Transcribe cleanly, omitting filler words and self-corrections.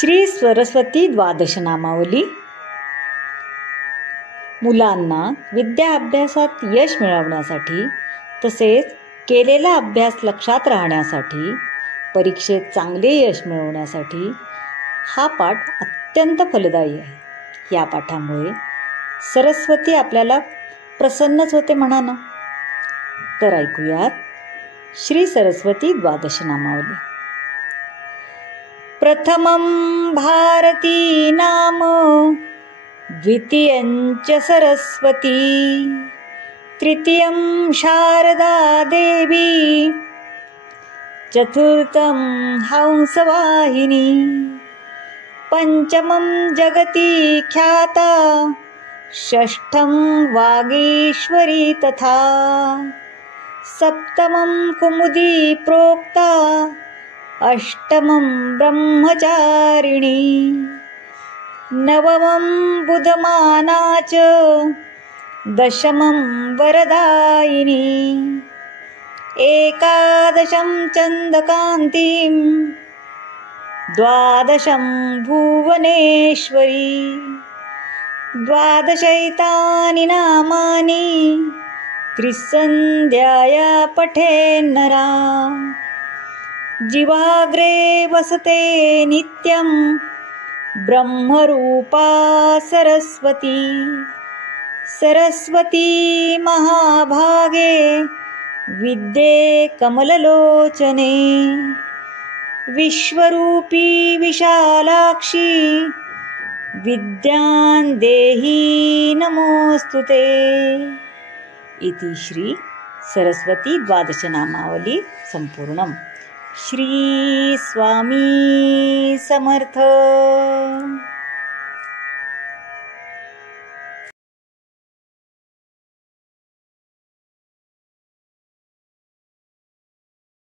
श्री सरस्वती द्वादश नामावली. मुलांना विद्या अभ्यासात यश मिळवण्यासाठी तसेच केलेला अभ्यास लक्षात राहण्यासाठी, परीक्षेत चांगले यश मिळवण्यासाठी हा पाठ अत्यंत फलदायी आहे. या पाठामुळे सरस्वती आपल्याला प्रसन्नच होते म्हणा ना. तर ऐकूयात श्री सरस्वती द्वादश नामावली. प्रथमं भारती नाम, द्वितीयंच सरस्वती, तृतीयं शारदा देवी, चतुर्थं हंसवाहिनी, पंचमं जगती ख्याता, षष्ठं वागीश्वरी तथा, सप्तमं कुमुदी प्रोक्ता, अष्टमं ब्रह्मचारिणी, नवमं बुधमाना च, दशमं वरदायिनी, एकादशं चंद्रकान्तिं, द्वादशं भुवनेश्वरी, द्वादशैतानि नामानि, त्रिसन्ध्याया पठेन्नरा, जिवाग्रे वसते नित्यं, ब्रह्मरूपा सरस्वती, सरस्वती महाभागे, विद्ये कमललोचने, विश्वरूपी विशालाक्षी, विद्यां देहि नमोस्तुते. इति श्री सरस्वती द्वादश नामावली संपूर्णम्. श्री स्वामी समर्थ.